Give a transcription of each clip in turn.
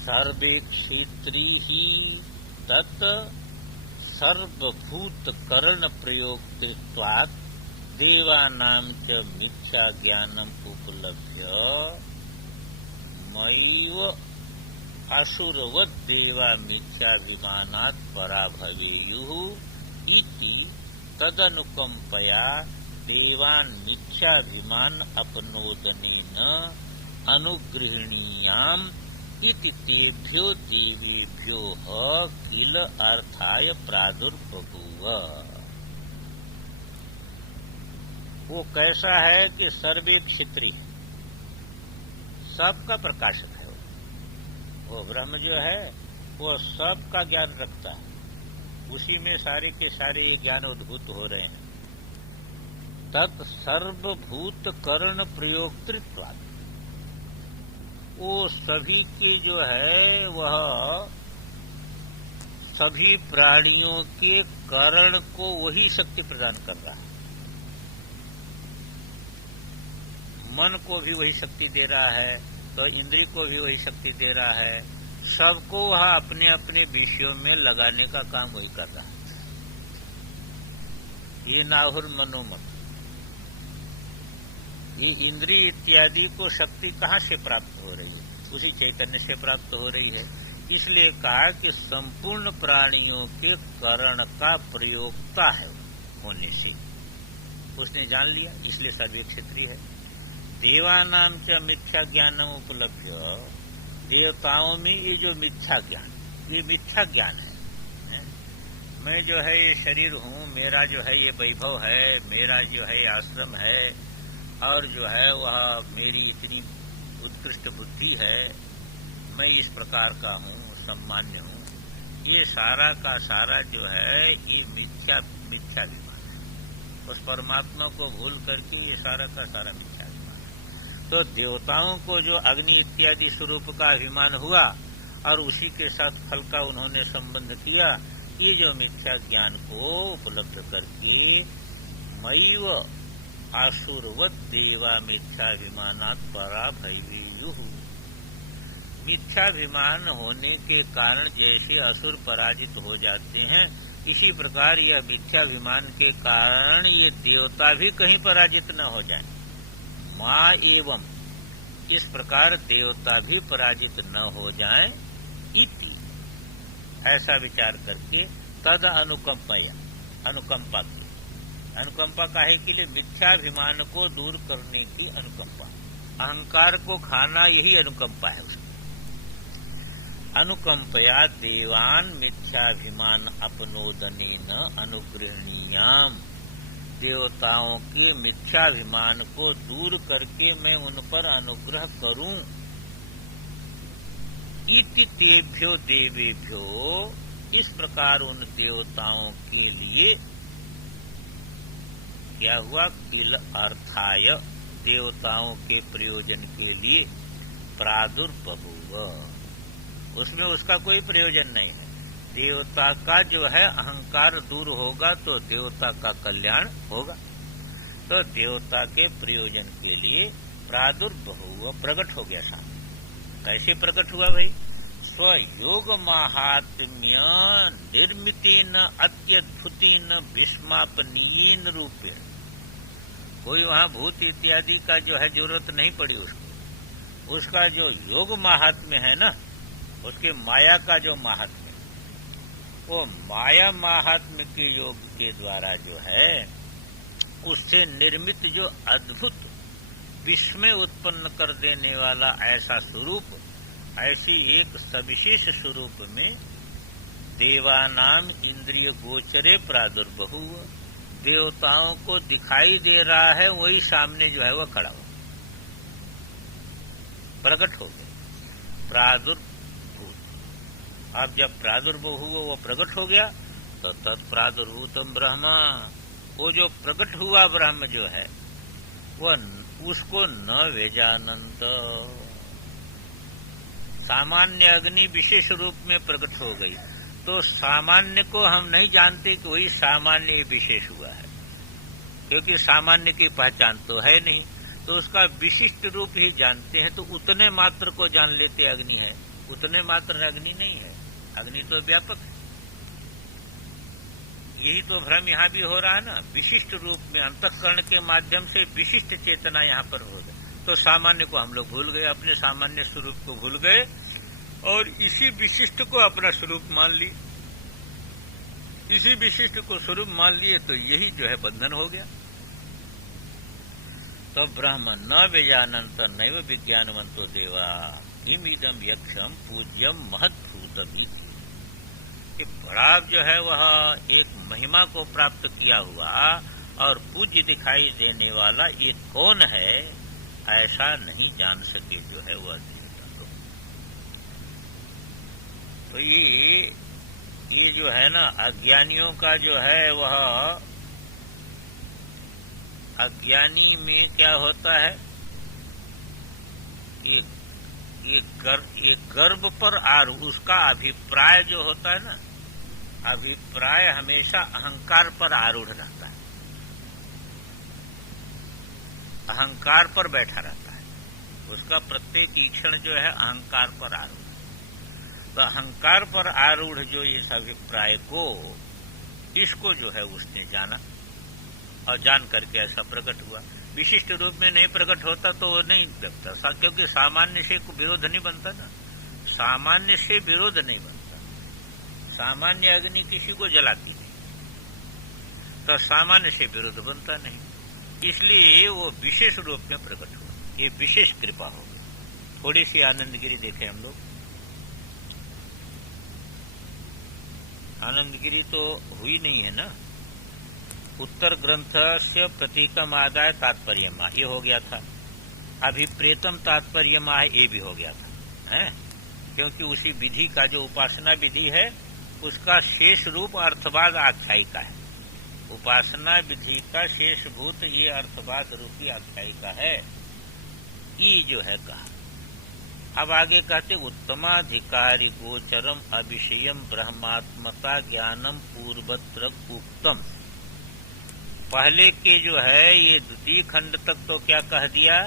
सर्वे क्षेत्री ही तत् सर्वभूत करण प्रयोक्तृत्वात् देवानां च मिथ्या ज्ञानम उपलभ्य मैव असुरवत् देवा मिथ्याभिमानात् पराभवेयुः इति तदनुकंपया देवान् मिथ्याभिमान अपनोदनेन अनुगृह्णीयाम् इति तेभ्यो देवेभ्यो किल अर्थाय प्रादुर्बभूव। वो कैसा है कि सर्वे क्षेत्री है, सबका प्रकाशक है। वो ब्रह्म जो है वो सबका ज्ञान रखता है, उसी में सारे के सारे ये ज्ञान उद्भूत हो रहे हैं। तत् सर्वभूत करण प्रयोक्तृत्वात्, वो सभी के जो है वह सभी प्राणियों के करण को वही शक्ति प्रदान कर रहा है। मन को भी वही शक्ति दे रहा है, तो इंद्रिय को भी वही शक्ति दे रहा है। सबको वह अपने अपने विषयों में लगाने का काम वही कर रहा है। ये नाहुर मनोमन, ये इंद्रिय इत्यादि को शक्ति कहाँ से प्राप्त हो रही है? उसी चैतन्य से प्राप्त हो रही है। इसलिए कहा कि संपूर्ण प्राणियों के करण का प्रयोक्ता है होने से उसने जान लिया, इसलिए सर्वे क्षेत्रीय है। देवानाम च मिथ्या ज्ञानम उपलभ्य, देवताओं में ये जो मिथ्या ज्ञान, ये मिथ्या ज्ञान है। मैं जो है ये शरीर हूँ, मेरा जो है ये वैभव है, मेरा जो है आश्रम है, और जो है वह मेरी इतनी उत्कृष्ट बुद्धि है, मैं इस प्रकार का हूँ, सम्मान्य हूँ। ये सारा का सारा जो है ये मिथ्या विमान है। उस परमात्मा को भूल करके ये सारा का सारा मिथ्या विमान है। तो देवताओं को जो अग्नि इत्यादि स्वरूप का अभिमान हुआ और उसी के साथ फल का उन्होंने संबंध किया, ये जो मिथ्या ज्ञान को उपलब्ध करके मैव आसुरवत् देवा मिथ्याभिमानात् पराभवेयुः, मिथ्याभिमान होने के कारण जैसे असुर पराजित हो जाते हैं, इसी प्रकार यह मिथ्याभिमान के कारण ये देवता भी कहीं पराजित न हो जाए। माँ एवं, इस प्रकार देवता भी पराजित न हो जाए इति, ऐसा विचार करके तद अनुकंपा काहे के लिए? मिथ्याभिमान को दूर करने की अनुकंपा, अहंकार को खाना, यही अनुकंपा है उसकी। अनुकंपया देवान मिथ्याभिमान अपनोदनेन अनुगृह्णीयाम, देवताओं के मिथ्याभिमान को दूर करके मैं उन पर अनुग्रह करूं। इति तेभ्यो देवेभ्यो, इस प्रकार उन देवताओं के लिए क्या हुआ? किल अर्थाय, देवताओं के प्रयोजन के लिए प्रादुर्बभूव, उसमें उसका कोई प्रयोजन नहीं है। देवता का जो है अहंकार दूर होगा तो देवता का कल्याण होगा। तो देवता के प्रयोजन के लिए प्रादुर्बभूव, प्रकट हो गया सामने। कैसे प्रकट हुआ भाई? स्वयोग महात्म्य निर्मितेन अत्यद्भुतेन भीष्मापनीयेन रूपेण, कोई वहाँ भूत इत्यादि का जो है जरूरत नहीं पड़ी उसको। उसका जो योग महात्म्य है ना, उसके माया का जो महात्म्य, वो माया महात्म्य के योग के द्वारा जो है उससे निर्मित जो अद्भुत विस्मय उत्पन्न कर देने वाला ऐसा स्वरूप, ऐसी एक सविशेष स्वरूप में देवानाम इंद्रिय गोचरे प्रादुर्बभूव, देवताओं को दिखाई दे रहा है, वही सामने जो है वह खड़ा हो, प्रकट हो गया, प्रादुर्भूत। अब जब प्रादुर्बभूव वो प्रकट हो गया तो तत्प्रादुर्भूतम ब्रह्म, वो जो प्रकट हुआ ब्रह्म जो है वह उसको न वेजानंत, सामान्य अग्नि विशेष रूप में प्रकट हो गई, तो सामान्य को हम नहीं जानते कि वही सामान्य विशेष हुआ है, क्योंकि सामान्य की पहचान तो है नहीं, तो उसका विशिष्ट रूप ही जानते हैं। तो उतने मात्र को जान लेते अग्नि है, उतने मात्र अग्नि नहीं है, अग्नि तो व्यापक है। यही तो भ्रम यहाँ भी हो रहा है ना, विशिष्ट रूप में अंतःकरण के माध्यम से विशिष्ट चेतना यहाँ पर हो गई, तो सामान्य को हम लोग भूल गए, अपने सामान्य स्वरूप को भूल गए और इसी विशिष्ट को अपना स्वरूप मान लिए। इसी विशिष्ट को स्वरूप मान लिए तो यही जो है बंधन हो गया। तो ब्रह्म न विजानंत नैव विज्ञानवंतो देवा किम इदम यक्षम पूज्यम महद्भूतम। कि बड़ा जो है वह एक महिमा को प्राप्त किया हुआ और पूज्य दिखाई देने वाला ये कौन है, ऐसा नहीं जान सके जो है वह देवता। तो ये जो है ना अज्ञानियों का जो है वह, अज्ञानी में क्या होता है, ये गर्भ पर उसका अभिप्राय जो होता है ना, अभिप्राय हमेशा अहंकार पर आरूढ़ रहता है, अहंकार पर बैठा रहता है, उसका प्रत्येक ईक्षण जो है अहंकार पर आरूढ़। तो अहंकार पर आरूढ़ जो इस अभिप्राय को, इसको जो है उसने जाना और जान करके ऐसा प्रकट हुआ। विशिष्ट रूप में नहीं प्रकट होता तो वो नहीं लगता, क्योंकि सामान्य से विरोध नहीं बनता ना, सामान्य से विरोध नहीं बनता। सामान्य अग्नि किसी को जलाती नहीं, तो सामान्य से विरोध बनता नहीं, इसलिए वो विशेष रूप में प्रकट हुआ। ये विशेष कृपा हो गई। थोड़ी सी आनंदगिरी देखें हम लोग। आनंदगिरी तो हुई नहीं है ना। उत्तर ग्रंथ से प्रतीकम आदाय तात्पर्यमा, ये हो गया था। अभिप्रेतम तात्पर्यमा, ये भी हो गया था, है? क्योंकि उसी विधि का जो उपासना विधि है उसका शेष रूप अर्थवाद आख्यायिका है। उपासना विधि का शेष भूत ये अर्थवाद रूपी आख्यायिका है, ये जो है कहा। अब आगे कहते उत्तमाधिकारी गोचरम अविषयम ब्रह्मात्मता ज्ञानम पूर्वत्र उक्तम। पहले के जो है ये द्वितीय खंड तक तो क्या कह दिया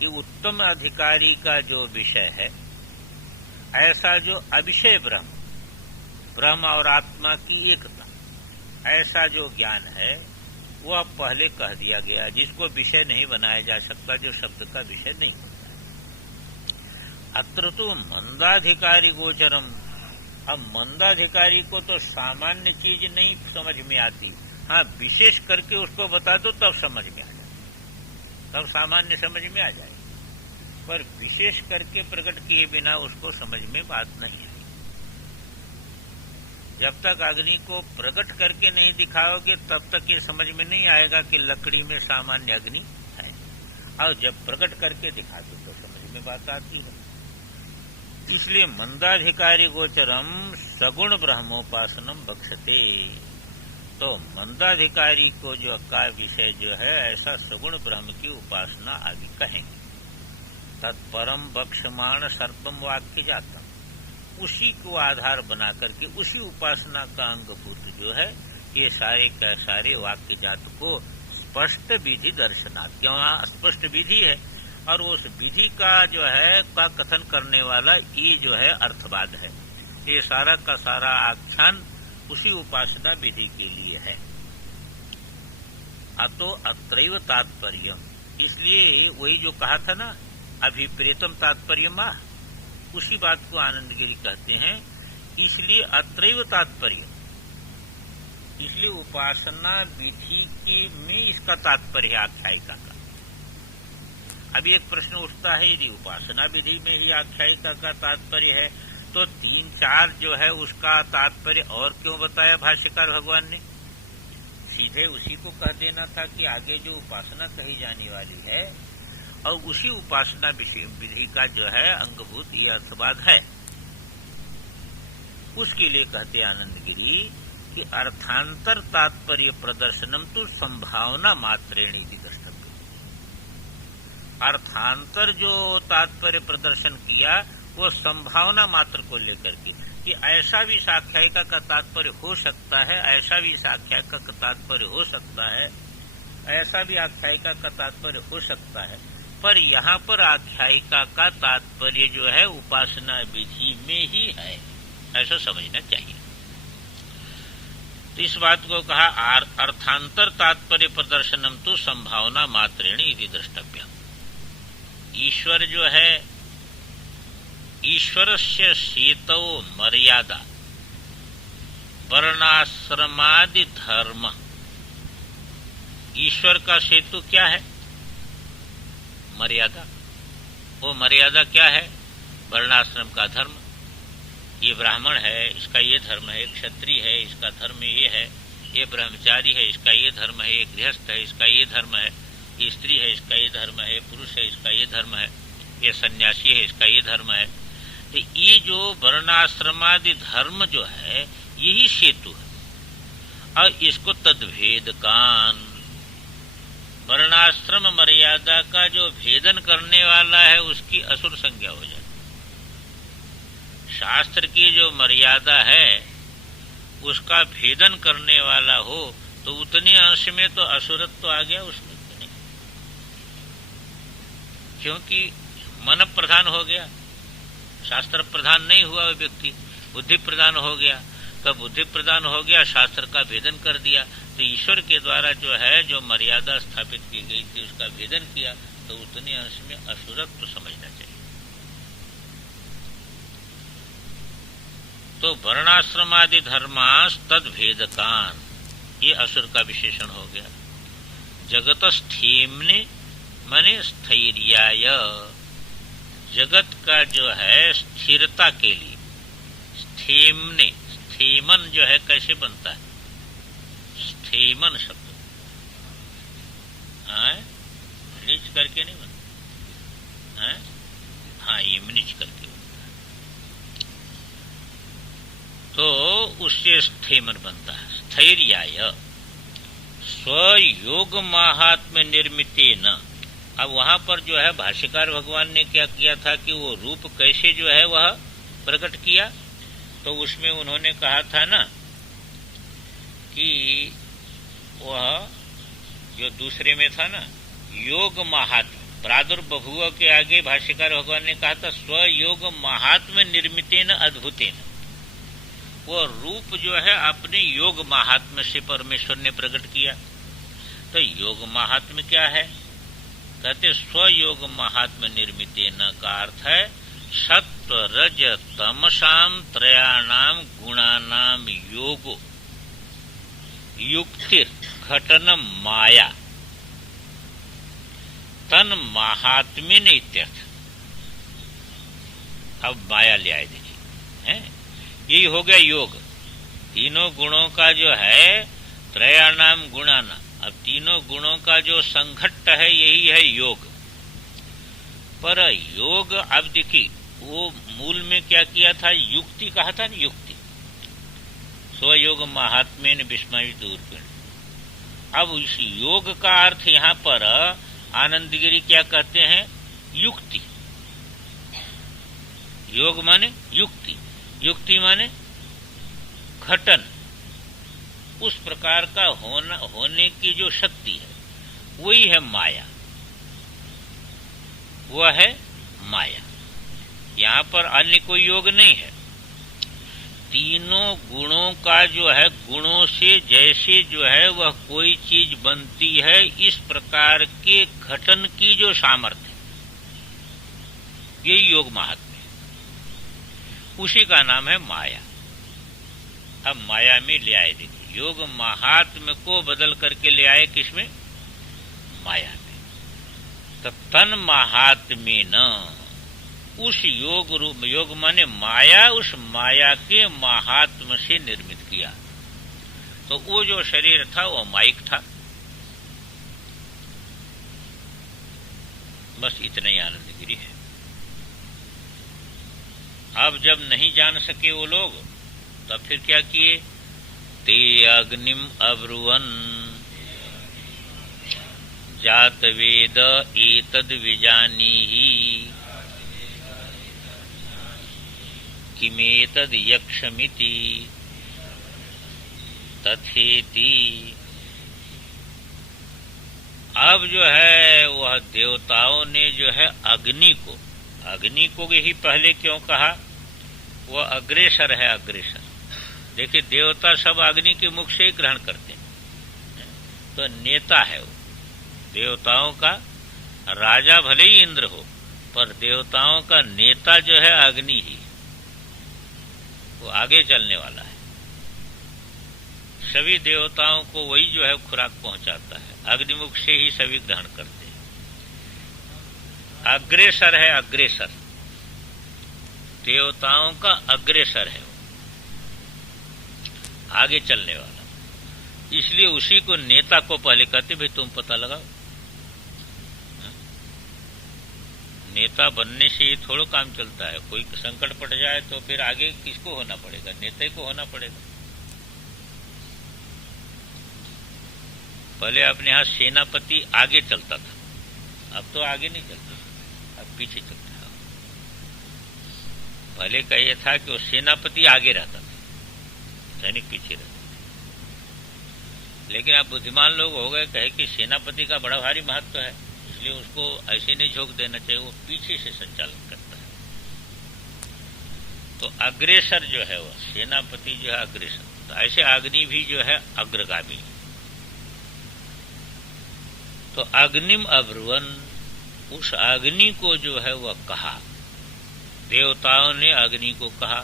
कि उत्तम अधिकारी का जो विषय है, ऐसा जो अविषय ब्रह्म और आत्मा की एकता, ऐसा जो ज्ञान है वह पहले कह दिया गया, जिसको विषय नहीं बनाया जा सकता, जो शब्द का विषय नहीं होता है। अत्र तो मंदाधिकारी गोचरम। अब मंदाधिकारी को तो सामान्य चीज नहीं समझ में आती, हाँ विशेष करके उसको बता दो तब समझ में आ जाए, तब सामान्य समझ में आ जाए, पर विशेष करके प्रकट किए बिना उसको समझ में बात नहीं आई। जब तक अग्नि को प्रकट करके नहीं दिखाओगे तब तक ये समझ में नहीं आएगा कि लकड़ी में सामान्य अग्नि है, और जब प्रकट करके दिखा दो तो समझ में बात आती है। इसलिए मंदाधिकारी गोचरम सगुण ब्रह्मोपासनम बक्षते। तो मंदाधिकारी को जो का विषय जो है ऐसा सगुण ब्रह्म की उपासना आदि कहेंगे। तत्परम बक्षमाण सर्पम वाक्य जातम, उसी को आधार बना करके उसी उपासना का अंगभूत जो है ये सारे का सारे वाक्य जात को स्पष्ट विधि दर्शनात्, क्यों स्पष्ट विधि है और उस विधि का जो है का कथन करने वाला ये जो है अर्थवाद है। ये सारा का सारा आख्यान उसी उपासना विधि के लिए है। अतो अत्रैव तात्पर्य, इसलिए वही जो कहा था ना अभिप्रेतम तात्पर्यमा, उसी बात को आनंदगिरी कहते हैं। इसलिए अत्रैव तात्पर्य, इसलिए उपासना विधि की में इसका तात्पर्य आख्यायिका का। अभी एक प्रश्न उठता है, यदि उपासना विधि में ही आख्यायिका का तात्पर्य है तो 3-4 जो है उसका तात्पर्य और क्यों बताया भाष्यकार भगवान ने? सीधे उसी को कह देना था कि आगे जो उपासना कही जाने वाली है और उसी उपासना विधि का जो है अंगभूत ये अर्थवाद है। उसके लिए कहते आनंदगिरी कि अर्थांतर तात्पर्य प्रदर्शनम तो संभावना मात्रेण इति द्रष्टव्य। अर्थांतर जो तात्पर्य प्रदर्शन किया वो संभावना मात्र को लेकर के कि ऐसा भी इस आख्यायिका का तात्पर्य हो सकता है, ऐसा भी इस आख्यायिका का तात्पर्य हो सकता है, ऐसा भी आख्यायिका का तात्पर्य हो सकता है, पर यहाँ पर आख्यायिका का तात्पर्य जो है उपासना विधि में ही है, ऐसा समझना चाहिए। तो इस बात को कहा अर्थांतर तात्पर्य प्रदर्शनम तो संभावना मात्रेण इति द्रष्टव्य। ईश्वर जो है, ईश्वरस्य सेतौ मर्यादा वर्णाश्रमादि धर्म। ईश्वर का सेतु क्या है? मर्यादा। वो मर्यादा क्या है? वर्णाश्रम का धर्म। ये ब्राह्मण है, इसका ये धर्म है, क्षत्रिय है, इसका धर्म ये है, ये ब्रह्मचारी है, इसका ये धर्म है, ये गृहस्थ है, इसका ये धर्म है, ये स्त्री है, इसका ये धर्म है, पुरुष है, इसका ये धर्म है, ये सन्यासी है, इसका ये धर्म है। तो ये जो वर्णाश्रमादि धर्म जो है यही सेतु है। और इसको तद्भेद कान, वर्णाश्रम मर्यादा का जो भेदन करने वाला है उसकी असुर संज्ञा हो जाती। शास्त्र की जो मर्यादा है उसका भेदन करने वाला हो तो उतनी अंश में तो असुरत्व तो आ गया उसमें नहीं, क्योंकि मन प्रधान हो गया, शास्त्र प्रधान नहीं हुआ वो व्यक्ति, बुद्धि प्रधान हो गया। कब बुद्धि प्रधान हो गया, शास्त्र का भेदन कर दिया। तो ईश्वर के द्वारा जो है जो मर्यादा स्थापित की गई थी उसका भेदन किया, तो उतने अंश में असुरत्व तो समझना चाहिए। तो वर्णाश्रमादि धर्मास तद भेदकान, ये असुर का विशेषण हो गया। जगत स्थेमने मने स्थैर्याय, जगत का जो है स्थिरता के लिए। स्थेमने, स्थेमन जो है कैसे बनता है? स्थेमन शब्द नीच करके नहीं बनता, हाँ इमनिच करके बनता है, तो उससे स्थेमन बनता है। स्थैर्याय स्वयोग महात्म्य निर्मिते न। अब वहां पर जो है भाष्यकार भगवान ने क्या किया था कि वो रूप कैसे जो है वह प्रकट किया, तो उसमें उन्होंने कहा था ना कि वह जो दूसरे में था ना योग महात्म्य, प्रादुर्बभुव के आगे भाष्यकार भगवान ने कहा था स्वयोग महात्म्य निर्मितेन अद्भुतेन। वो रूप जो है अपने योग महात्म्य से परमेश्वर ने प्रकट किया। तो योग महात्म्य क्या है? कहते स्वयोग महात्म्य निर्मितेन का अर्थ है सत्व रज तमसाम त्रयाणाम गुणानाम योगो युक्ति घटन माया तन महात्म्य ने इत्यर्थ। अब माया ले आए देखिए, हैं यही हो गया योग। तीनों गुणों का जो है त्रयाणाम गुणाना, अब तीनों गुणों का जो संघट्ट है यही है योग। पर योग अब देखिए वो मूल में क्या किया था? युक्ति कहा था ना, युक्ति। स्वयोग महात्म्य विस्मय दूरपीण। अब इस योग का अर्थ यहाँ पर आनंदगिरी क्या कहते हैं? युक्ति। योग माने युक्ति, युक्ति माने घटन। उस प्रकार का होने की जो शक्ति है वही है माया, वह है माया। यहाँ पर अन्य कोई योग नहीं है। तीनों गुणों का जो है, गुणों से जैसे जो है वह कोई चीज बनती है, इस प्रकार के घटन की जो सामर्थ्य, ये योग महात्म्य, उसी का नाम है माया। अब माया में ले आए देखिए, योग महात्म्य को बदल करके ले आए किसमें? माया में। तो तन महात्म्य न, उस योग रूप, योग माने माया, उस माया के महात्म से निर्मित किया। तो वो जो शरीर था वो माइक था। बस इतना ही आनंदगिरी है। अब जब नहीं जान सके वो लोग, तब फिर क्या किए? ते अग्निम अब्रुवन जात वेद एतद विजानीहि किमेतद यक्षमिति तथेति। अब जो है वह देवताओं ने जो है अग्नि को ही पहले क्यों कहा? वह अग्रेसर है, अग्रेसर। देखिए देवता सब अग्नि के मुख से ही ग्रहण करते हैं, तो नेता है वो देवताओं का। राजा भले ही इंद्र हो, पर देवताओं का नेता जो है अग्नि ही, वो आगे चलने वाला है। सभी देवताओं को वही जो है खुराक पहुंचाता है, अग्निमुख से ही सभी ग्रहण करते हैं। अग्रेसर है, अग्रेसर, देवताओं का अग्रेसर है, आगे चलने वाला। इसलिए उसी को नेता को पहले कहते भाई तुम पता लगाओ। नेता बनने से ही थोड़ा काम चलता है। कोई संकट पड़ जाए तो फिर आगे किसको होना पड़ेगा? नेता को होना पड़ेगा। पहले अपने यहां सेनापति आगे चलता था, अब तो आगे नहीं चलता, अब पीछे चलता है। पहले का यह था कि वो सेनापति आगे रहता था, सैनिक पीछे रहता। लेकिन अब बुद्धिमान लोग हो गए, कहे कि सेनापति का बड़ा भारी महत्व है, इसलिए उसको ऐसे नहीं झोंक देना चाहिए, वो पीछे से संचालन करता है। तो अग्रेसर जो है वह सेनापति जो है अग्रेसर। तो ऐसे अग्नि भी जो है अग्रगामी। तो अग्निम अब्रुवन, उस अग्नि को जो है वह कहा, देवताओं ने अग्नि को कहा।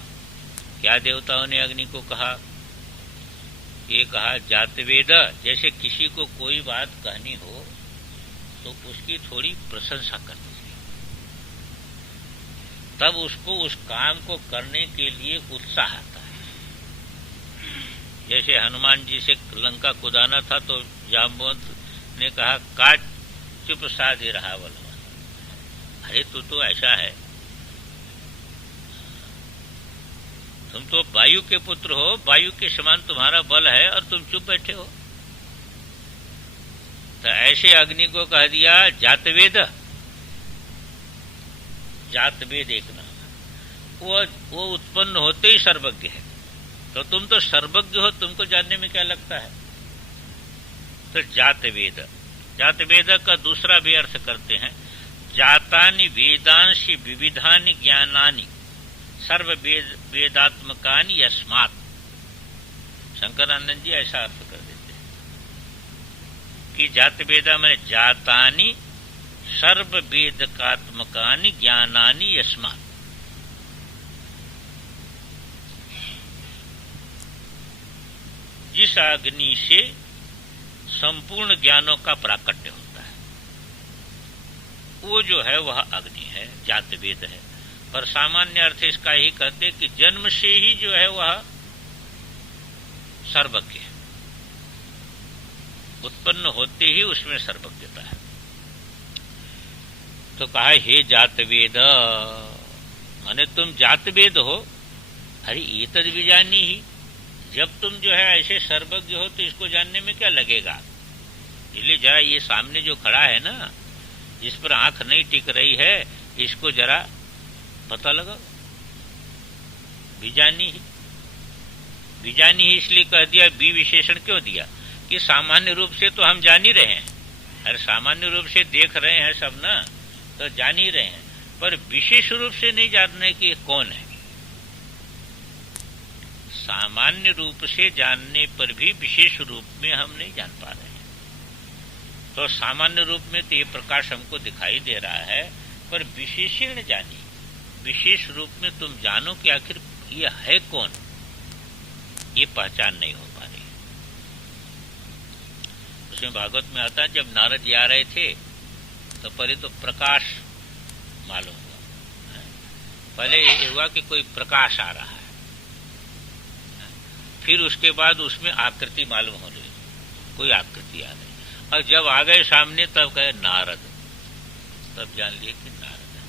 क्या देवताओं ने अग्नि को कहा? ये कहा जातवेद, जैसे किसी को कोई बात कहनी हो तो उसकी थोड़ी प्रशंसा करनी चाहिए, तब उसको उस काम को करने के लिए उत्साह आता है। जैसे हनुमान जी से लंका कुदाना था तो जाम्बवंत ने कहा काट चुप साधे रहा बलवान। अरे तू तो ऐसा है, तुम तो वायु के पुत्र हो, वायु के समान तुम्हारा बल है और तुम चुप बैठे हो। तो ऐसे अग्नि को कह दिया जातवेद। जातवेद एक नाम, वो उत्पन्न होते ही सर्वज्ञ है। तो तुम तो सर्वज्ञ हो, तुमको जानने में क्या लगता है? तो जातवेद, जातवेद का दूसरा भी अर्थ करते हैं जातानि वेदांशि विविधानि ज्ञानानि सर्व वेदात्मकानि यस्मात्। शंकरानंद जी ऐसा अर्थ कर देते हैं कि जातवेदा में जातानि सर्व वेदकात्मकानि ज्ञानानि यस्मात्। जिस अग्नि से संपूर्ण ज्ञानों का प्राकट्य होता है, वो जो है वह अग्नि है, जातवेद है। पर सामान्य अर्थ इसका ही कहते कि जन्म से ही जो है वह सर्वज्ञ है, उत्पन्न होते ही उसमें सर्वज्ञता है। तो कहा हे जातवेद, माने तुम जातवेद हो। अरे ये तद विजानी ही, जब तुम जो है ऐसे सर्वज्ञ हो तो इसको जानने में क्या लगेगा? इसलिए जरा ये सामने जो खड़ा है ना, जिस पर आंख नहीं टिक रही है, इसको जरा पता लगाओ। बीजानी ही, बीजानी ही इसलिए कह दिया, बी विशेषण क्यों दिया? कि सामान्य रूप से तो हम जान ही रहे हैं, अरे सामान्य रूप से देख रहे हैं सब ना, तो जान ही रहे हैं, पर विशेष रूप से नहीं जानने की कौन है। सामान्य रूप से जानने पर भी विशेष रूप में हम नहीं जान पा रहे हैं। तो सामान्य रूप में तो ये प्रकाश हमको दिखाई दे रहा है, पर विशेषण जानिए, विशेष रूप में तुम जानो कि आखिर ये है कौन, ये पहचान नहीं हो पा रही। उसमें भागवत में आता है जब नारद जी आ रहे थे तो पहले तो प्रकाश मालूम हुआ, पहले ये हुआ कि कोई प्रकाश आ रहा है, फिर उसके बाद उसमें आकृति मालूम हो रही, कोई आकृति आ रही, और जब आ गए सामने तब कहे नारद, तब जान लिए कि नारद है।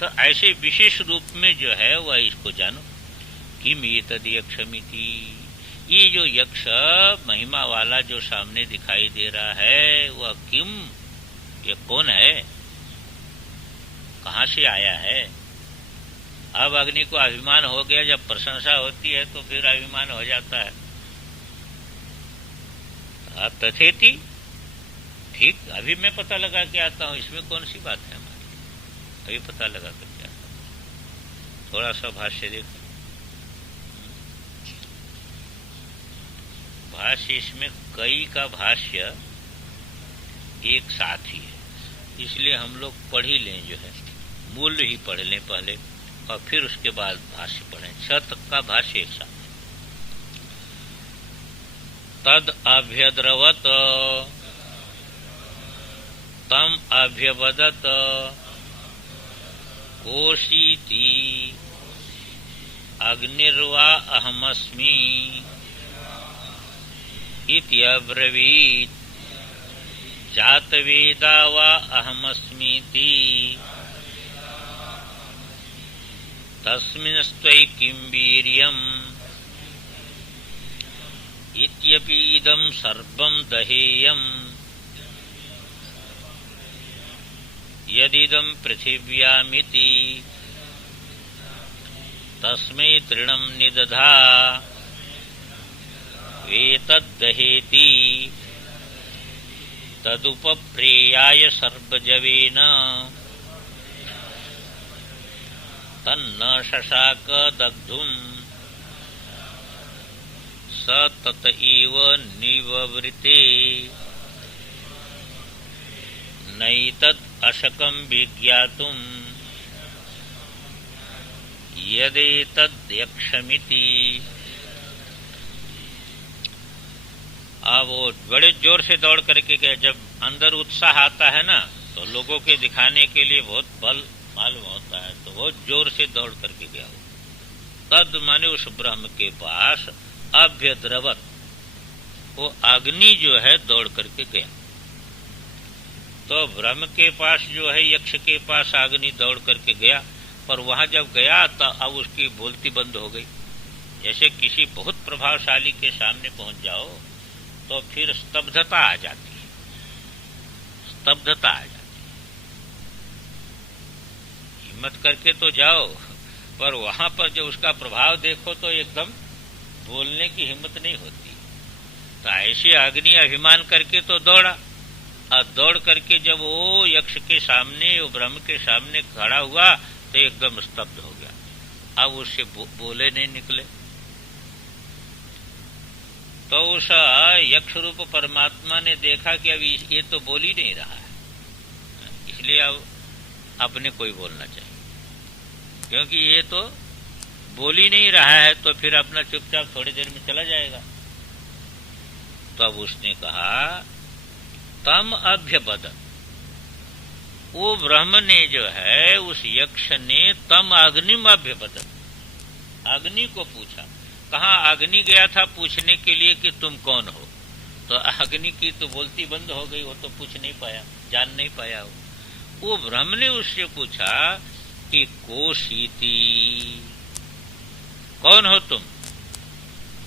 तो ऐसे विशेष रूप में जो है वह इसको जानो। किम एतद् यक्षमिति, ये जो यक्ष महिमा वाला जो सामने दिखाई दे रहा है वह किम, ये कौन है, कहां से आया है? अब अग्नि को अभिमान हो गया, जब प्रशंसा होती है तो फिर अभिमान हो जाता है। तथेति, ठीक, अभी मैं पता लगा के आता हूं, इसमें कौन सी बात है हमारी, अभी पता लगा करके आता हूं। थोड़ा सा भाष्य देखो, भाष्य इसमें कई का भाष्य एक साथ ही है, इसलिए हम लोग पढ़ ही लें, जो है मूल ही पढ़ लें पहले और फिर उसके बाद भाष्य पढ़ें। 6 तक का भाष्य एक साथ। तद अभ्यद्रवत तम अभ्यवदत कोशीति अग्निर्वा अहमस्मि इति अब्रवीत् जातवेदा वा अहमस्मीति तस्मिन्स्त्वयि किं वीर्यम् इत्यपि इदं सर्वं दहेयम् यदिदं पृथिव्यामिति तस्मै तृणं निदधा वेतद्दहेति तदुपप्रेयाय सर्वजवेन तन्न शशाक दग्धुम् स तत एव निववृते नैतद् अशकं विज्ञातुम् यदेतद्यक्षमिति। वो बड़े जोर से दौड़ करके गए। जब अंदर उत्साह आता है ना, तो लोगों के दिखाने के लिए बहुत बल मालूम होता है, तो बहुत जोर से दौड़ करके गया वो। तद माने उस ब्रह्म के पास अभ्यद्रवत, वो अग्नि जो है दौड़ करके गया। तो ब्रह्म के पास जो है यक्ष के पास अग्नि दौड़ करके गया, पर वहां जब गया तो अब उसकी बोलती बंद हो गई। जैसे किसी बहुत प्रभावशाली के सामने पहुंच जाओ तो फिर स्तब्धता आ जाती है, स्तब्धता आ जाती है। हिम्मत करके तो जाओ, पर वहां पर जो उसका प्रभाव देखो तो एकदम बोलने की हिम्मत नहीं होती। तो ऐसे अग्नि अभिमान करके तो दौड़ा, और दौड़ करके जब वो यक्ष के सामने, वो ब्रह्म के सामने खड़ा हुआ तो एकदम स्तब्ध हो गया। अब उससे बोले नहीं निकले। तो उस यक्ष रूप परमात्मा ने देखा कि अब ये तो बोल ही नहीं रहा है, इसलिए अब अपने कोई बोलना चाहिए, क्योंकि ये तो बोल ही नहीं रहा है, तो फिर अपना चुपचाप थोड़ी देर में चला जाएगा। तब उसने कहा तम अभ्यपद, वो ब्रह्म ने जो है उस यक्ष ने तम अग्निम अभ्यपद, अग्नि को पूछा। कहाँ अग्नि गया था पूछने के लिए कि तुम कौन हो, तो अग्नि की तो बोलती बंद हो गई, वो तो पूछ नहीं पाया, जान नहीं पाया। वो ब्रह्म ने उससे पूछा कि कोशीति, कौन हो तुम।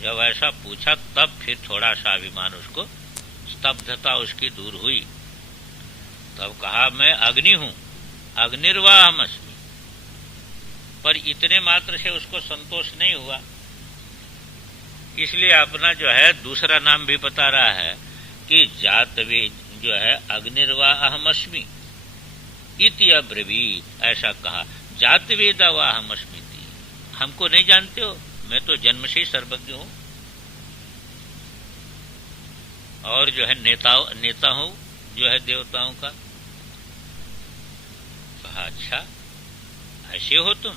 जब ऐसा पूछा तब फिर थोड़ा सा अभिमान उसको, स्तब्धता उसकी दूर हुई। तब कहा मैं अग्नि हूं, अग्निर्वाहमस्मि। पर इतने मात्र से उसको संतोष नहीं हुआ, इसलिए अपना जो है दूसरा नाम भी बता रहा है कि जातवे जो है अग्निर्वाहमस्मि इति अब्रवीत, ऐसा कहा। जातवेदा वाहमस्मि, हमको नहीं जानते हो, मैं तो जन्म से ही सर्वज्ञ हूं और जो है नेता हूं जो है देवताओं का। कहा अच्छा ऐसे हो तुम,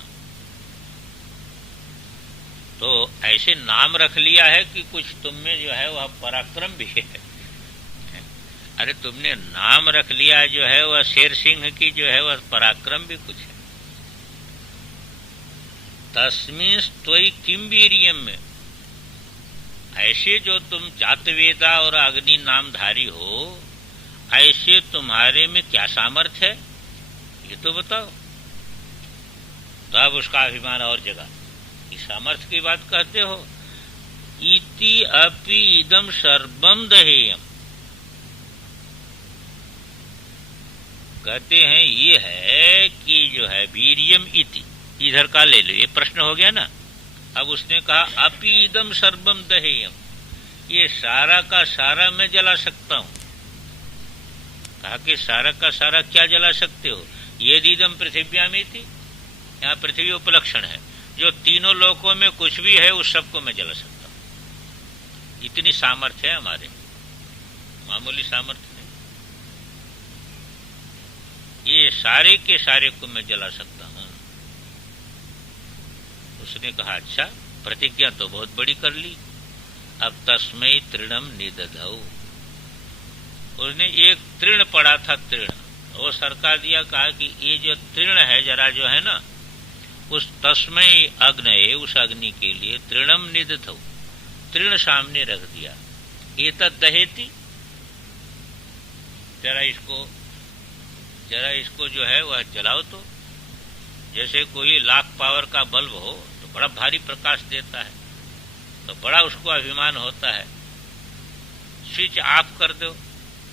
तो ऐसे नाम रख लिया है कि कुछ तुम में जो है वह पराक्रम भी है। अरे तुमने नाम रख लिया जो है वह शेर सिंह की जो है वह पराक्रम भी कुछ है। तस्मिन् त्वयि किम वीर्यम में, ऐसे जो तुम जातवेदा और अग्नि नामधारी हो, ऐसे तुम्हारे में क्या सामर्थ्य है ये तो बताओ। तो अब उसका अभिमान और जगह, इस सामर्थ्य की बात कहते हो। इति अपि इदम सर्वम दहेयम, कहते हैं ये है कि जो है वीर्यम इति, इधर का ले लो, ये प्रश्न हो गया ना। अब उसने कहा अपि इदम सर्वम दहेयम, ये सारा का सारा मैं जला सकता हूं। कहा कि सारा का सारा क्या जला सकते हो? ये दीदम पृथिव्यामी थी, यहाँ पृथ्वी उपलक्षण है। जो तीनों लोकों में कुछ भी है उस सबको मैं जला सकता हूं। इतनी सामर्थ्य है हमारे, मामूली सामर्थ्य नहीं। ये सारे के सारे को मैं जला सकता हूं। उसने कहा अच्छा, प्रतिज्ञा तो बहुत बड़ी कर ली, अब तस्मै तृणम निदधौ। उसने एक तृण पड़ा था, तृण वो सरका दिया। कहा कि ये जो तृण है जरा जो है ना, उस तस्मै अग्नये, उस अग्नि के लिए तृणम निदधौ, तृण सामने रख दिया। एतद् दहेति, जरा इसको जो है वह जलाओ। तो जैसे कोई लाख पावर का बल्ब हो तो बड़ा भारी प्रकाश देता है, तो बड़ा उसको अभिमान होता है। स्विच ऑफ कर दो,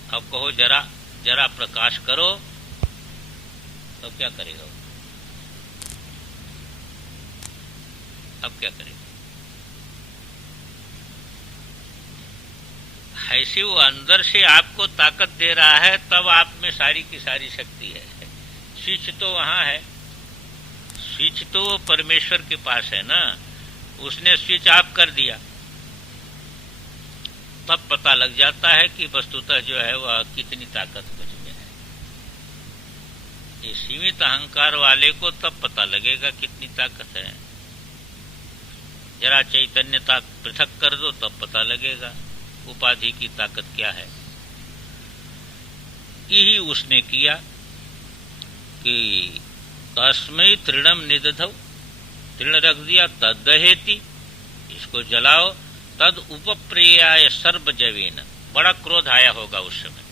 अब कहो जरा जरा प्रकाश करो, तो क्या करेगा? अब क्या करेगा? ऐसे वो अंदर से आपको ताकत दे रहा है, तब आप में सारी की सारी शक्ति है। स्विच तो वहां है, स्विच तो परमेश्वर के पास है ना। उसने स्विच ऑफ कर दिया, तब पता लग जाता है कि वस्तुतः जो है वह कितनी ताकत मुझ में है। ये सीमित अहंकार वाले को तब पता लगेगा कितनी ताकत है। जरा चैतन्यता पृथक कर दो, तब पता लगेगा उपाधि की ताकत क्या है। यही उसने किया कि तस्मै तृणम निदधौ, तृण रख दिया। तद दहेति, इसको जलाओ। तद उपप्रियाय सर्वजवेन, बड़ा क्रोध आया होगा उस समय।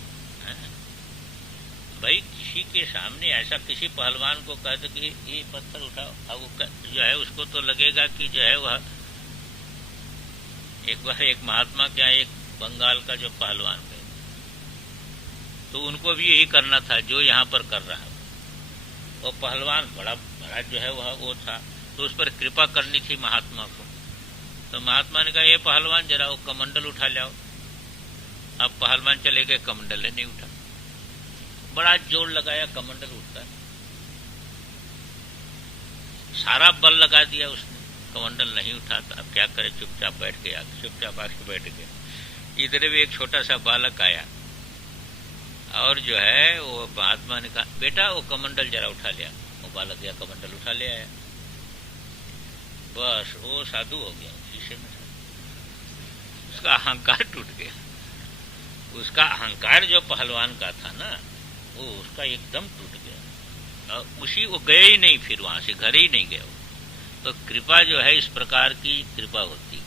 भाई किसी के सामने ऐसा किसी पहलवान को कह दो कि ये पत्थर उठाओ, अब वो जो है उसको तो लगेगा कि जो है वह एक बार एक महात्मा क्या, एक बंगाल का जो पहलवान है, तो उनको भी यही करना था जो यहाँ पर कर रहा है। वो पहलवान बड़ा बड़ा जो है वह वो था, तो उस पर कृपा करनी थी महात्मा को। तो महात्मा ने कहा ये पहलवान जरा वो कमंडल उठा लाओ। अब पहलवान चले गए, कमंडल नहीं उठा। बड़ा जोर लगाया, कमंडल उठता है। सारा बल लगा दिया उसने, कमंडल नहीं उठाता। अब क्या करे, चुपचाप बैठ गया, चुपचाप आके बैठ गया। इधर भी एक छोटा सा बालक आया और जो है वो महात्मा ने कहा बेटा वो कमंडल जरा उठा लिया। वो बालक गया, कमंडल उठा ले आया। बस वो साधु हो गया शीशे में। उसका अहंकार टूट गया। उसका अहंकार जो पहलवान का था ना, वो उसका एकदम टूट गया। उसी वो गए ही नहीं, फिर वहां से घर ही नहीं गया। तो कृपा जो है इस प्रकार की कृपा होती।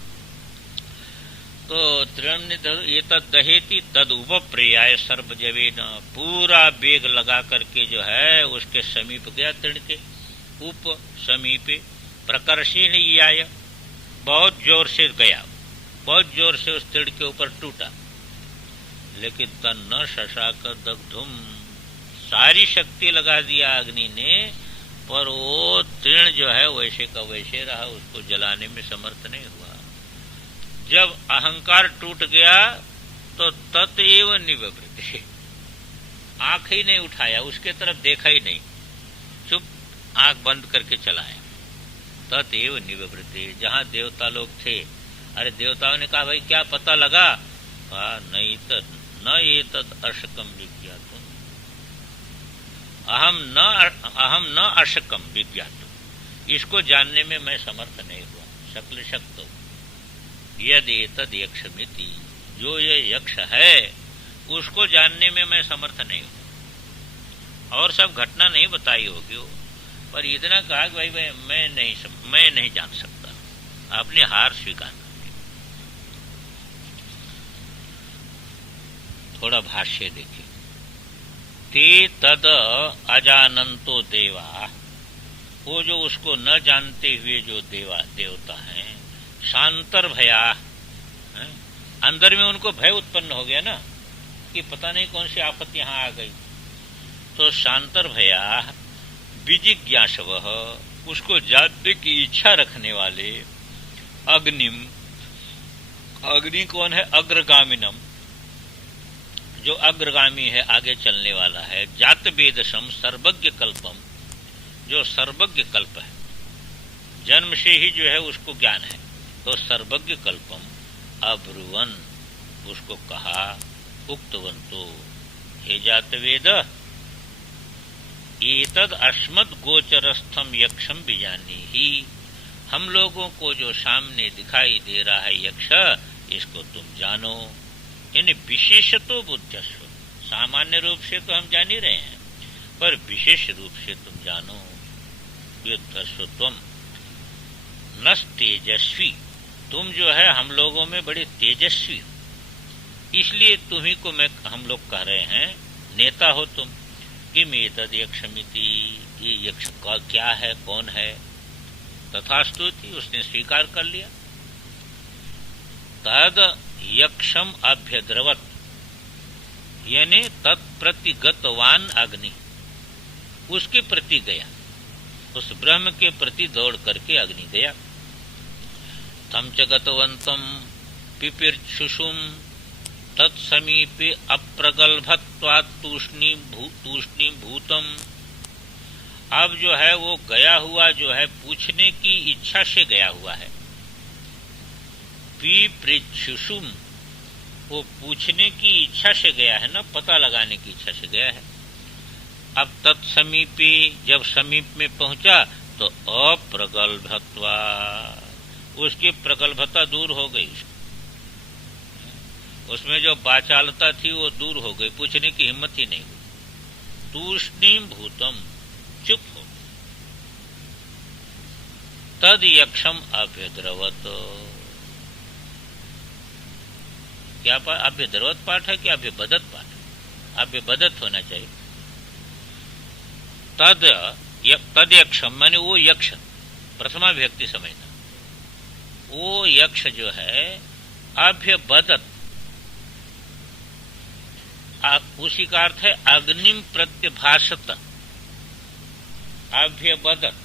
तो तृण ये तद दहेती तद उपप्रियाय सर्वजवेन, पूरा बेग लगा करके जो है उसके समीप गया, तृण के उप समीपे प्रकर्षेण आय, बहुत जोर से गया, बहुत जोर से उस तृण के ऊपर टूटा। लेकिन तन्न शशाक दग्धुम, सारी शक्ति लगा दिया अग्नि ने, पर वो तृण जो है वैसे का वैसे रहा, उसको जलाने में समर्थ नहीं हुआ। जब अहंकार टूट गया तो ततएव निवृत्ति, आंख ही नहीं उठाया, उसके तरफ देखा ही नहीं, चुप आंख बंद करके चलाया। ततएव निवृत्ति, जहां देवता लोग थे, अरे देवताओं ने कहा भाई क्या पता लगा? नहीं तद न ये तद अर्शकम विज्ञातुम, अहम न अर्शकम विज्ञातुम, इसको जानने में मैं समर्थ नहीं हुआ। शक्ल शक्तो यद एतद यक्षमिति, जो ये यक्ष है उसको जानने में मैं समर्थ नहीं हूं। और सब घटना नहीं बताई होगी वो, पर इतना कहा कि भाई मैं नहीं जान सकता। आपने हार स्वीकार। थोड़ा भाष्य देखिए। ते तद अजानंतो देवा, वो जो उसको न जानते हुए जो देवता हैं, शांतर भया, अंदर में उनको भय उत्पन्न हो गया ना कि पता नहीं कौन सी आफत यहां आ गई। तो शांतर भया विजिज्ञासव, उसको जानने की इच्छा रखने वाले, अग्निम अग्नि कौन है? अग्रगामिनम, जो अग्रगामी है, आगे चलने वाला है। जात वेदसम सर्वज्ञ कल्पम, जो सर्वज्ञ कल्प है, जन्म से ही जो है उसको ज्ञान है, तो सर्वज्ञ कल्पम अब्रुवन, उसको कहा उक्तवंतो हे जात वेद एतद अस्मद गोचरस्थम यक्षम बिजानी ही, हम लोगों को जो सामने दिखाई दे रहा है यक्ष, इसको तुम जानो। यानी विशेषतो बुद्धस्व, सामान्य रूप से तो हम जान ही रहे हैं, पर विशेष रूप से तुम जानो। युद्धस्व तुम नस तेजस्वी, तुम जो है हम लोगों में बड़े तेजस्वी हो, इसलिए तुम्ही को हम लोग कह रहे हैं नेता हो तुम। किम एतद यक्षमिति, ये यक्ष का क्या है, कौन है? तथास्तुति, उसने स्वीकार कर लिया। तद यक्षम अभ्यद्रवत, यानी तत्प्रतिगतवान अग्नि, उसके प्रति गया, उस ब्रह्म के प्रति दौड़ करके अग्नि गया। तम च गतवंतम पिपिर्चुषुम तत्समीपे अप्रगल्भत्वात् तूष्णीं भूतम, अब जो है वो गया हुआ जो है पूछने की इच्छा से गया हुआ है। पिपृच्छुषुम, वो पूछने की इच्छा से गया है ना, पता लगाने की इच्छा से गया है। अब तत्समीपे, जब समीप में पहुंचा तो अप्रगल्भत्वा, उसकी प्रगल्भता दूर हो गई, उसमें जो वाचालता थी वो दूर हो गई, पूछने की हिम्मत ही नहीं हुई। तूष्णीम भूतम, चुप हो। तद यक्षम अभ्यद्रवत, क्या अभ्यद्रवत पाठ है कि अभ्यबदत पाठ है? अभ्यबदत होना चाहिए। तद यक्षम माने वो यक्ष, प्रथमा व्यक्ति समझना, वो यक्ष जो है अभ्यबदत, उसी का अर्थ है अग्निम प्रत्यभाषत। अभ्यबदत,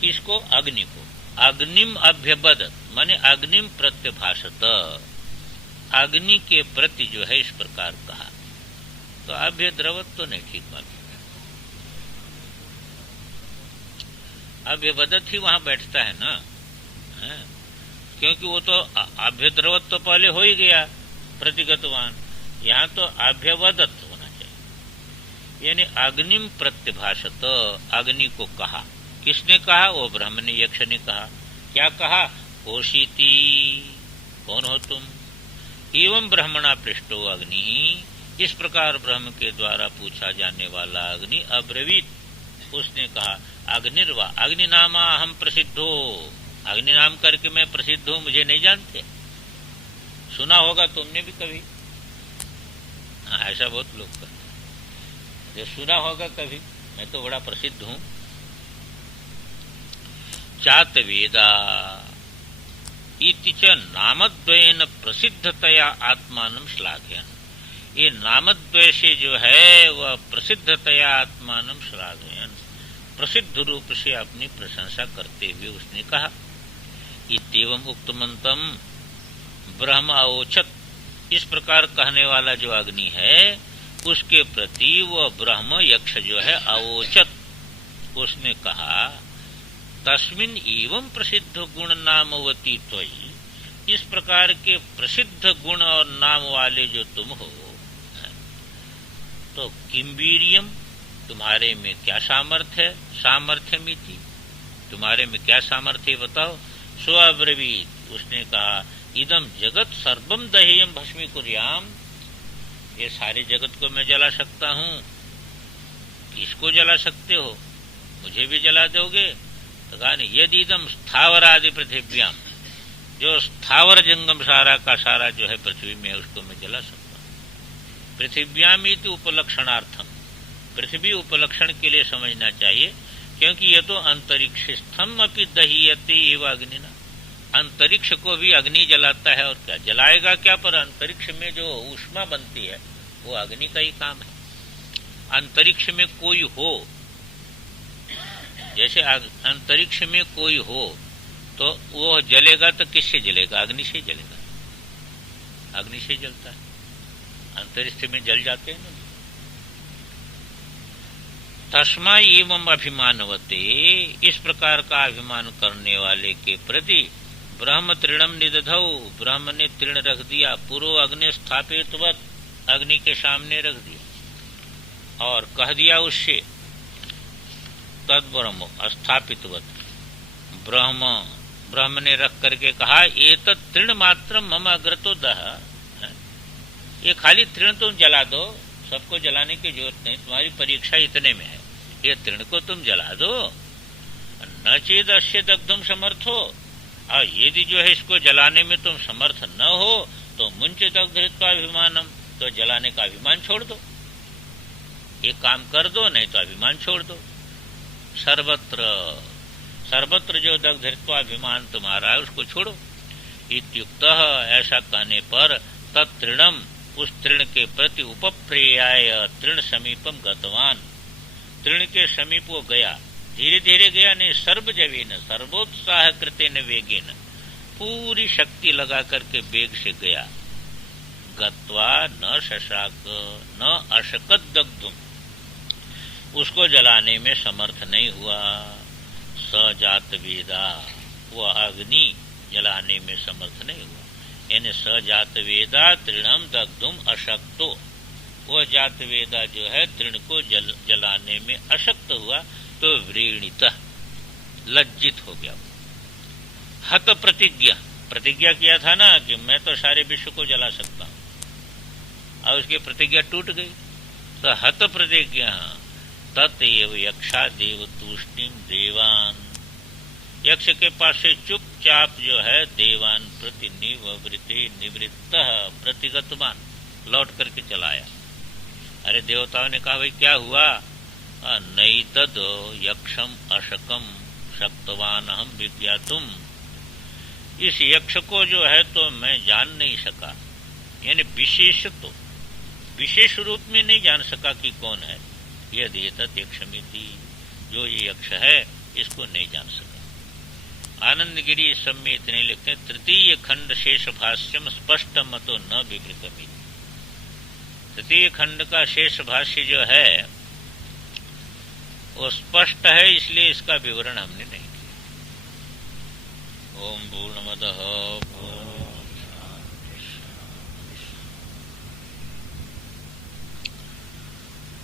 किसको? अग्नि को। अग्निम अभ्यबदत माने अग्निम प्रत्यभाषत, अग्नि के प्रति जो है इस प्रकार कहा। तो अभ्यद्रवत तो नहीं ठीक बात, अभ्यबदत ही वहां बैठता है ना, क्योंकि वो तो अभ्यद्रवत तो पहले हो ही गया, प्रतिगतवान। यहाँ तो अभ्यवदत होना चाहिए, यानी अग्निम प्रत्यभाषत, अग्नि को कहा। किसने कहा? वो ब्रह्म ने, यक्ष ने कहा। क्या कहा? कोशीति, कौन हो तुम? एवं ब्रह्मणा पृष्ठो अग्नि, इस प्रकार ब्रह्म के द्वारा पूछा जाने वाला अग्नि अब्रवीत, उसने कहा अग्निर्वा अग्नि नामा हम प्रसिद्धो, अग्नि नाम करके मैं प्रसिद्ध हूं, मुझे नहीं जानते? सुना होगा तुमने भी कभी, ऐसा बहुत लोग कहते हैं, जो सुना होगा कभी, मैं तो बड़ा प्रसिद्ध हूं। चात वेदा इति च नामद्वयेन प्रसिद्धतया आत्मानं श्लाघयन्, ये नामद्वय से जो है वह प्रसिद्धतया आत्मानं श्लाघयन्, प्रसिद्ध रूप से अपनी प्रशंसा करते हुए उसने कहा। इत्येवं उक्तमन्तं ब्रह्म अवोचत, इस प्रकार कहने वाला जो अग्नि है उसके प्रति वह ब्रह्म यक्ष जो है अवोचत, उसने कहा तस्मिन् एवं प्रसिद्ध गुण नामवती त्वयि, इस प्रकार के प्रसिद्ध गुण और नाम वाले जो तुम हो, तो किम वीर्यम, तुम्हारे में क्या सामर्थ्य है? सामर्थ्यमिति, तुम्हारे में क्या सामर्थ्य बताओ। सो अब्रवीत, उसने कहा इदम जगत सर्वम दहेयम भस्मीकुर्याम, ये सारे जगत को मैं जला सकता हूँ। किसको जला सकते हो? मुझे भी जला दोगे? तो कहा नहीं, यदि इदम स्थावर आदि पृथिव्याम, जो स्थावर जंगम सारा का सारा जो है पृथ्वी में उसको मैं जला सकता हूँ। पृथिव्याम इति उपलक्षणार्थम, पृथ्वी उपलक्षण के लिए समझना चाहिए, क्योंकि ये तो अंतरिक्षस्थम अपि दहीयते एवं अग्निना, अंतरिक्ष को भी अग्नि जलाता है, और क्या जलाएगा क्या, पर अंतरिक्ष में जो ऊष्मा बनती है वो अग्नि का ही काम है। अंतरिक्ष में कोई हो, जैसे अंतरिक्ष में कोई हो तो वो जलेगा तो किससे जलेगा? अग्नि से जलेगा, अग्नि से जलता है, अंतरिक्ष में जल जाते हैं ना। तस्मा एवं अभिमानवते, इस प्रकार का अभिमान करने वाले के प्रति ब्रह्म तृणम निदधौ, ब्रह्म ने तृण रख दिया, पूर्व अग्नि स्थापितवत, अग्नि के सामने रख दिया और कह दिया उससे तद ब्रह्म स्थापितवत, ब्रह्म ने रख करके कहा एतत् तृण मात्र मम अग्रतो दह, ये खाली तृण तुम जला दो, सबको जलाने की जरूरत नहीं, तुम्हारी परीक्षा इतने में है, ये तृण को तुम जला दो। न चेद अश्य दग्धुम समर्थो, और यदि जो है इसको जलाने में तुम समर्थ न हो तो मुंच दग्धत्वाभिमानम, तो जलाने का अभिमान छोड़ दो, एक काम कर दो, नहीं तो अभिमान छोड़ दो। सर्वत्र जो दग्धत्वाभिमान तुम्हारा है उसको छोड़ो। इत्युक्त, ऐसा कहने पर तत्तृणम, उस तृण के प्रति उपप्रेयाय तृण समीपम गतवान, तृण के समीप वो गया, धीरे धीरे गया, नहीं सर्वजवेन सर्वोत्साह कृतेन वेगेन, पूरी शक्ति लगा करके वेग से गया। गत्वा न शशाक न अशकत दग्धुम, उसको जलाने में समर्थ नहीं हुआ। सजात वेदा, वो अग्नि जलाने में समर्थ नहीं हुआ, यानी सजात वेदा तृणम दग्धुम अशक्तो, वो जात वेदा जो है तृण को जलाने में अशक्त हुआ, तो व्रीणित, लज्जित हो गया। हत प्रतिज्ञा किया था ना कि मैं तो सारे विश्व को जला सकता हूं, और उसकी प्रतिज्ञा टूट गई, तो हत प्रतिज्ञा तत्एव यक्षा देव तूष्णिम देवान, यक्ष के पास से चुपचाप जो है देवान प्रति निवृत्त प्रतिगतवान, लौट करके चलाया। अरे देवताओं ने कहा भाई क्या हुआ? नहीं तद यक्षम अशकम शक्तवान हम विज्ञातुम, इस यक्ष को जो है तो मैं जान नहीं सका, यानी विशेष रूप में नहीं जान सका कि कौन है। यदि तत् यक्षमिति, जो ये यक्ष है इसको नहीं जान सका। आनंदगिरी इस सब में इतने लिखते हैं, तृतीय खंड शेष भाष्यम स्पष्ट मतो न विवृतमिति, तृतीय खंड का शेष भाष्य जो है वो स्पष्ट है, इसलिए इसका विवरण हमने नहीं किया। ओम पूर्णमदः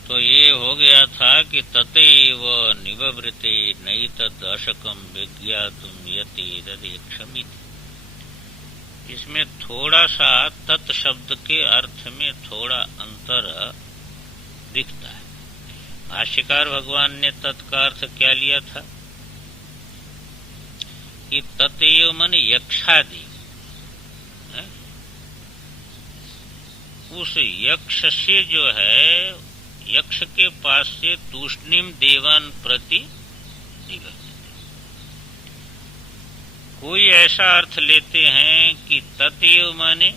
तो ये हो गया था कि ततैव निवृत्ते नैतदशकम विज्ञातुम यति तदेक्षमिति। इसमें थोड़ा सा तत् शब्द के अर्थ में थोड़ा अंतर दिखता है। भाष्यकार भगवान ने तत्का अर्थ क्या लिया था कि ततैव मन यक्षादि, उस यक्ष से जो है, यक्ष के पास से तूष्णिम देवान प्रति निवृत्ति। कोई ऐसा अर्थ लेते हैं कि ततएव माने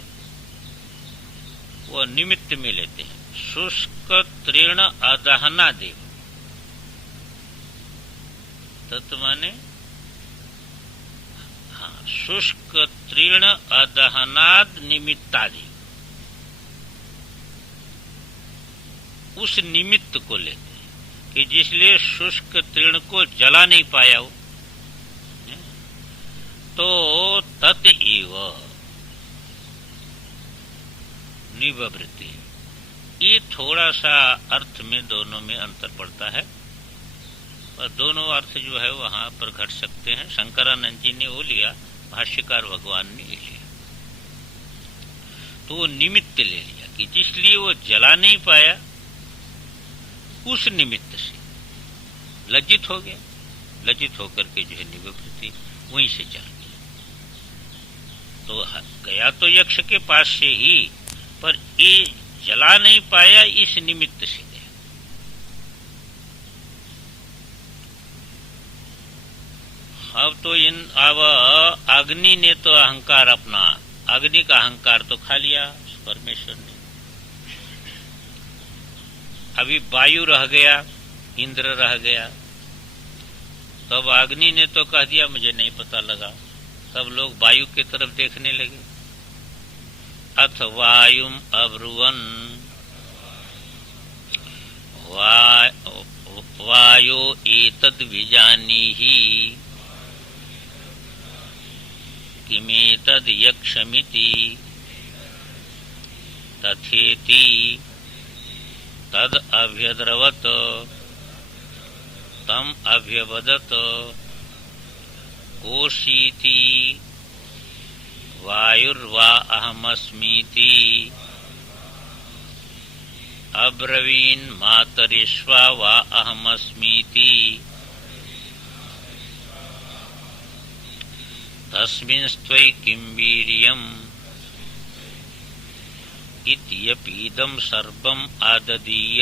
वो निमित्त में लेते हैं, शुष्क तृण अदहना देव, तत् माने शुष्क तृण अदहनाद निमित्तादि, उस निमित्त को लेते हैं कि जिसलिए शुष्क तृण को जला नहीं पाया हो, तो ततएव निवृत्ति। ये थोड़ा सा अर्थ में दोनों में अंतर पड़ता है, और दोनों अर्थ जो है वहां पर घट सकते हैं। शंकरानंद जी ने वो लिया, भाष्यकार भगवान ने ये लिया, तो वो निमित्त ले लिया कि जिसलिए वो जला नहीं पाया, उस निमित्त से लज्जित हो गया, लज्जित होकर के जो है निवृत्ति वहीं से चल गया। तो गया तो यक्ष के पास से ही, पर ये जला नहीं पाया, इस निमित्त से गया। अब तो अब अग्नि ने तो अहंकार अपना, अग्नि का अहंकार तो खा लिया परमेश्वर ने। अभी वायु रह गया, इंद्र रह गया, तब अग्नि ने तो कह दिया मुझे नहीं पता लगा। सब लोग वायु की तरफ देखने लगे। अथ वायुम अब्रुवन वायो एतद् विजानीहि किमेतद् यक्षमिति तथेति तद अभ्यद्रवत तम अभ्यवदत कोशीति वायुर्वा अहमस्मीति अब्रवीन् मातरिश्वा वा अहमस्मीति तस्मिंस्त्वयि किं वीर्यम् इत्यपीदं सर्वम् आददीय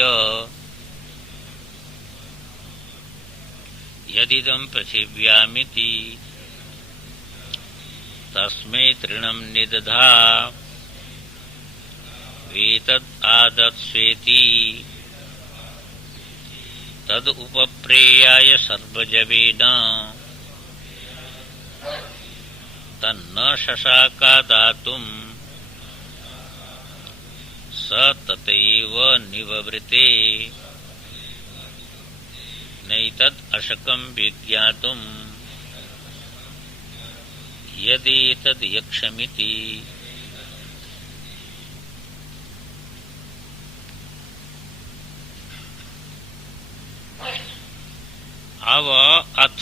यदिदं पृथिव्यामिति तस्मै तृणं निदधा वेतद् आदत्स्वेति तद उपप्रेयाय सर्वजवेन तन्न शशाका दातुम् स ततैव निववृते नैतद् अशकं विज्ञातुम् यदेतद् यक्षमिति। अब अथ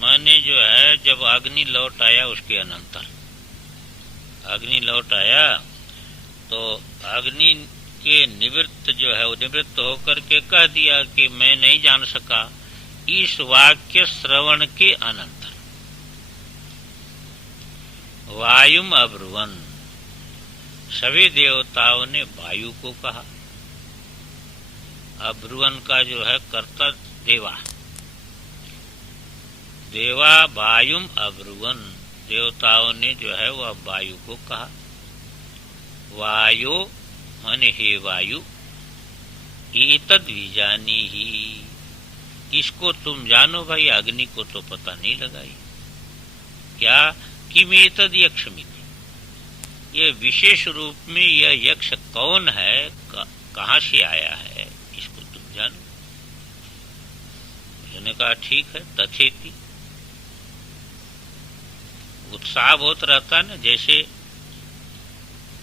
माने जो है जब अग्नि लौट आया उसके अनंतर अग्नि लौट आया तो अग्नि के निवृत्त जो है वो निवृत्त होकर के कह दिया कि मैं नहीं जान सका। इस वाक्य श्रवण के अनंतर वायुम अब्रुवन सभी देवताओं ने वायु को कहा। अब्रुवन का जो है कर्ता देवा देवा वायुम अब्रुवन देवताओं ने जो है वह वायु को कहा। वायु माने हे वायु एतद् विजानीहि इसको तुम जानो भाई। अग्नि को तो पता नहीं लगाई क्या किमेतद् यक्षमिति ये विशेष रूप में यह यक्ष कौन है कहाँ से आया है इसको तुम जानो। उसने कहा ठीक है तथेति। उत्साह बहुत रहता है ना। जैसे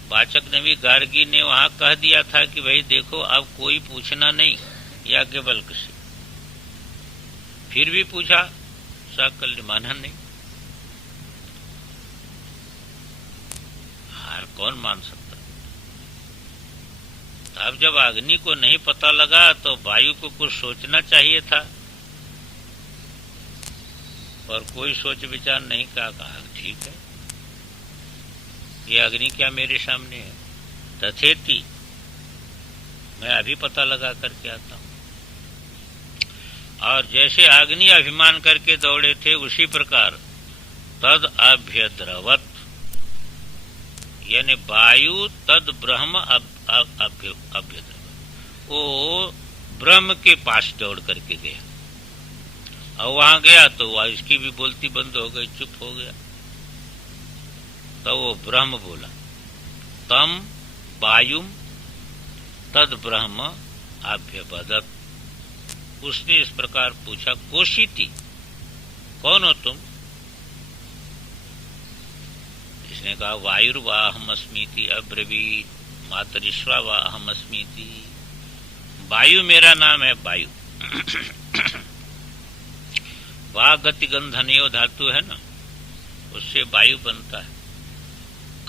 वाचक ने भी गार्गी ने वहां कह दिया था कि भाई देखो अब कोई पूछना नहीं याज्ञवल्क्य से। फिर भी पूछा साकल्य माना नहीं। हार कौन मान सकता। अब जब अग्नि को नहीं पता लगा तो वायु को कुछ सोचना चाहिए था और कोई सोच विचार नहीं कहा ठीक है ये अग्नि क्या मेरे सामने है तथेति मैं अभी पता लगा करके आता हूं। और जैसे अग्नि अभिमान करके दौड़े थे उसी प्रकार तद अभ्यद्रवत यानी वायु तद ब्रह्म अभ्यद्रवत वो ब्रह्म के पास दौड़ करके गया और वहां गया तो वह इसकी भी बोलती बंद हो गई चुप हो गया। तो वो ब्रह्म बोला तम वायुम तद ब्रह्म अभ्यपदत उसने इस प्रकार पूछा कोशिति कौन हो तुम। इसने कहा वायुर्वा अहमस्मीति अब्रवीत मातरिश्वा वा अहमस्मीति वायु मेरा नाम है। वायु वा गति गंधनयो धातु है ना उससे वायु बनता है।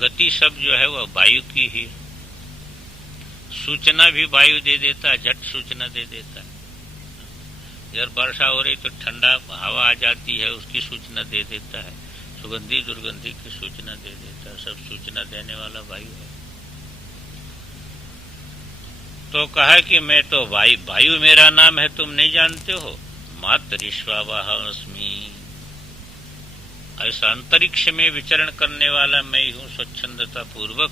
गति शब्द जो है वह वायु की ही सूचना भी वायु दे देता है झट सूचना दे देता है। जब वर्षा हो रही तो ठंडा हवा आ जाती है उसकी सूचना दे देता है। सुगंधी दुर्गंधी की सूचना दे देता है। सब सूचना देने वाला वायु है। तो कहा कि मैं तो वायु मेरा नाम है तुम नहीं जानते हो। मातरिश्वावहमस्मि ऐसा अंतरिक्ष में विचरण करने वाला मैं ही हूं स्वच्छंदता पूर्वक।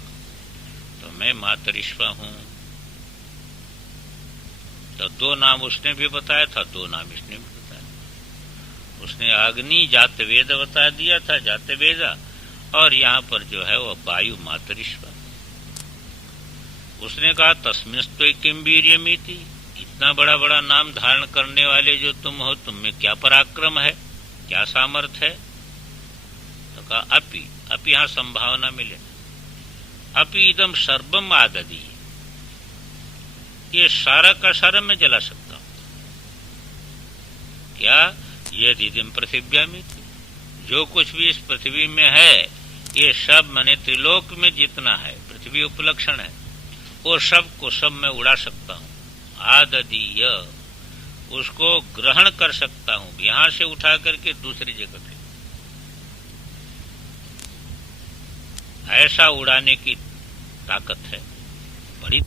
तो मैं मातरिश्वा हूं। तो दो नाम उसने भी बताया था दो नाम इसने भी बताया। उसने अग्नि जात वेद बता दिया था, जात वेदा, और यहाँ पर जो है वो वायु मातरिश्वर। उसने कहा तस्मिंस्तु किम वीर्यमिति, इतना बड़ा बड़ा नाम धारण करने वाले जो तुम हो, तुम में क्या पराक्रम है, क्या सामर्थ्य है? तो कहा अपि, अपि यहाँ संभावना मिले, अपि इदम सर्वम आददी, ये सारा का सारा मैं जला सकता हूं। क्या? यदि इदम पृथिव्यामिति, जो कुछ भी इस पृथ्वी में है, ये सब माने त्रिलोक में जितना है, पृथ्वी उपलक्षण है, वो सब को सब मैं उड़ा सकता हूं। आददीय, उसको ग्रहण कर सकता हूं, यहां से उठा करके दूसरी जगह पे, ऐसा उड़ाने की ताकत है, बड़ी